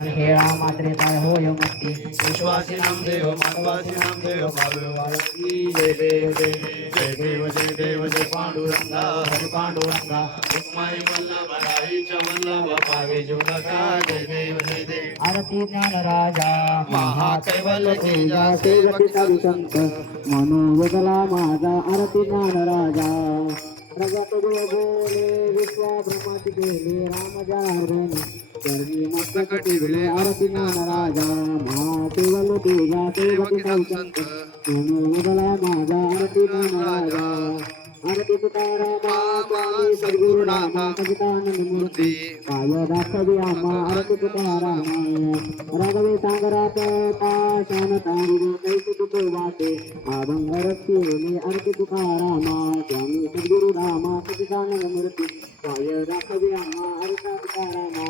खेळा मात्रे काय होय मस्ती विश्वासिनां देव मानवासिनां देव माधवालकी जय देव जय देव जय देव जय देव जय पांडुरंगा हरि पांडुरंगा रुक्माई वल्लभ राईच्या वल्लभ पावे जोडका जय देव जय देव आरती ज्ञान राजा महाकैवल्य तेजा सेवक साधु संत मनोजला माझा आरती ज्ञान राजा प्रगत देव बोले विश्वा ब्रह्माची केले राम जागरणी चरणी मस्तक टिगले आरती ज्ञान राजा महाकेवल तुझा सेवक साधु संत मनोजला माझा आरती ज्ञान राजा आरती तुकारामा स्वामी सद्गुरु नामा सचिदानंद मूर्ती काय दाखवी आम्हा आरती तुकारामा राघवे सांगरात पाषाण तारिरे कैसे तुको वाटे अभंग रक्षिले आरती तुकारामा स्वामी सद्गुरु नामा सचिदानंद मूर्ती काय दाखवी आम्हा आरती तुकारामा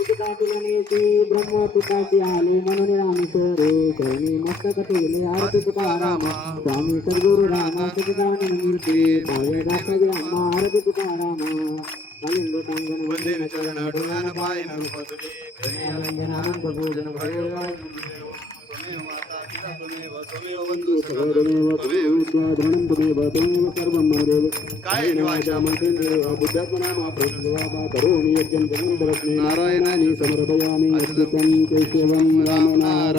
तुकाची ब्रह्म तुकाची आले म्हणून रामेश्वरे चरणी मस्तक ठेवले आरती तुकारामा स्वामी सद्गुरु रामा सचिदानंद मूर्ती काय दाखवी आम्हा आरती तुकारामा आनंद तांगण वंदे चरण डोळ्यान पाय नरूप तुझे घरी आनंद भोजन भगवान त्वमेव बंधू सर्वदेव विद्याधरणं त्वमेव त्वमेव सर्वं मम देव कायेन वाचा मनसेन्द्रिय बुद्धात्मनामा प्रसन्नवामा करोमि यज्ञं जगन्मरत्ने नारायणानि समर्पयामि अच्युतं केशवं रामनारायणं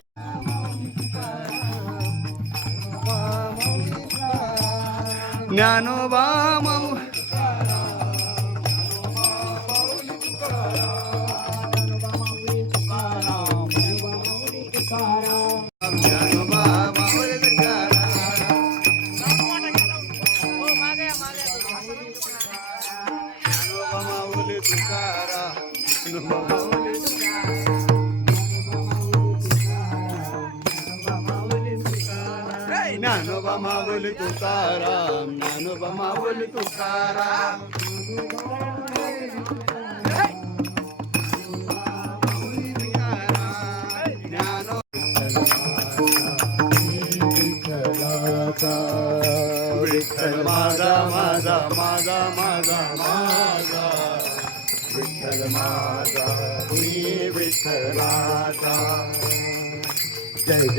ज्ञानोबा माऊ ज्ञानोबा माऊली ज्ञानोबा माऊली तुकाराम ज्ञानोबा माऊली तुकाराम विठ्ठल माझा माझा माझा माझा माझा विठ्ठल माझा मी विठ्ठलाचा जय जय